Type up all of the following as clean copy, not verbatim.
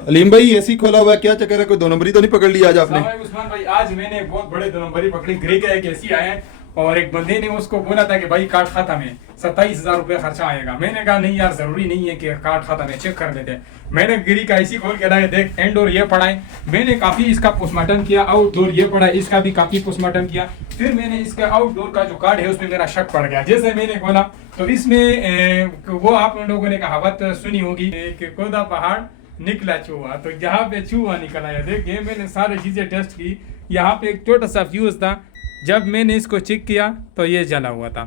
अलीम भाई एसी खोला हुआ है, क्या चक्कर है? कोई दो नंबरी तो नहीं पकड़ लिया आज आपने? भाई उस्मान भाई, आज मैंने एक बहुत बड़े दो नंबरी पकड़ी। ग्रे का एक एसी आया है और एक बंदे ने उसको बोला था कि भाई कार्ड खत्म है, 27,000 रुपये खर्चा आएगा। मैंने कहा नहीं यार, जरूरी नहीं है कि कार्ड खत्म है, चेक कर लेते हैं। मैंने गिरी का एसी खोल के लाया, देख इंडोर ये पड़ा है। मैंने काफी इसका पोस्टमार्टम किया, आउटडोर ये पड़ा है, इसका भी काफी पोस्टमार्टम किया। फिर मैंने इसका आउटडोर का जो कार्ड है उसमें मेरा शक पड़ गया। जैसे मैंने खोला तो इसमें वो आप लोगों ने कहावत सुनी होगी कि कोदा पहाड़ निकला चूहा, तो यहाँ पे चूहा निकल आया। देखिए मैंने सारी चीजें टेस्ट की। यहाँ पे एक छोटा सा फ्यूज था, जब मैंने इसको चेक किया तो ये जला हुआ था।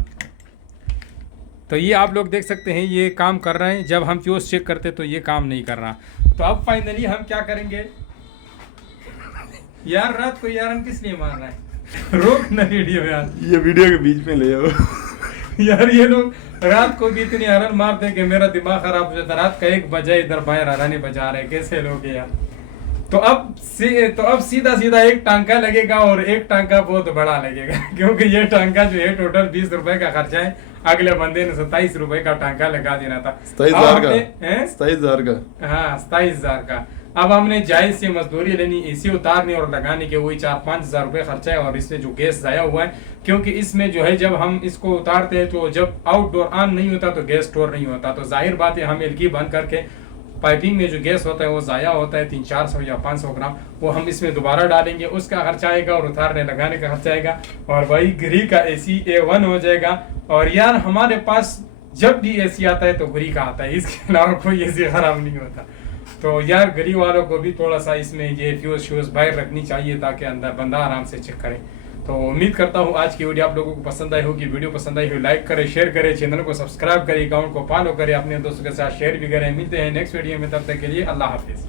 तो ये आप लोग देख सकते हैं, ये काम कर रहे हैं। जब हम फ्यूज चेक करते तो ये काम नहीं कर रहा। तो अब फाइनली हम क्या करेंगे यार, रात को यार हम किस लिए मार रहे हैं? रोक ना वीडियो यार, ये वीडियो के बीच में ले आओ। यार ये लोग रात को भी इतनी हरन मारते हैं कि मेरा दिमाग खराब हो जाता। रात का 1 बजे इधर बाहर हराने बजा रहे, कैसे लोग यार। तो अब सीधा सीधा एक टांका लगेगा और एक टांका बहुत बड़ा लगेगा क्योंकि ये टांका जो है टोटल 20 रुपए का खर्चा है। अगले बंदे ने 27 रुपए का टांका लगा देना था। 27,000 का? 27,000 का? हाँ 27,000 का। अब हमने जायज से मजदूरी लेनी, एसी उतारने और लगाने के वही 4-5 हजार रुपए खर्चा है। और इससे जो गैस जाया हुआ है, क्योंकि इसमें जो है जब हम इसको उतारते हैं तो जब आउटडोर ऑन नहीं होता तो गैस स्टोर नहीं होता। तो जाहिर बात है हम एलगी बंद करके पाइपिंग में जो गैस होता है वो जाया होता है 300-400 या 500 ग्राम, वो हम इसमें दोबारा डालेंगे, उसका खर्चा आएगा और उतारने लगाने का खर्चा आएगा। और वही घरी का एसी A1 हो जाएगा। और यार हमारे पास जब भी एसी आता है तो घरी का आता है, इसके अलावा कोई एसी खराब नहीं होता। तो यार गरीब वालों को भी थोड़ा सा इसमें ये फ्यूज श्यूज बाहर रखनी चाहिए ताकि अंदर बंदा आराम से चेक करे। तो उम्मीद करता हूँ आज की वीडियो आप लोगों को पसंद आई होगी। वीडियो पसंद आई हो लाइक करें, शेयर करें, चैनल को सब्सक्राइब करें, अकाउंट को फॉलो करें, अपने दोस्तों के साथ शेयर भी करें। मिलते हैं नेक्स्ट वीडियो में, तब तक के लिए अल्लाह हाफिज।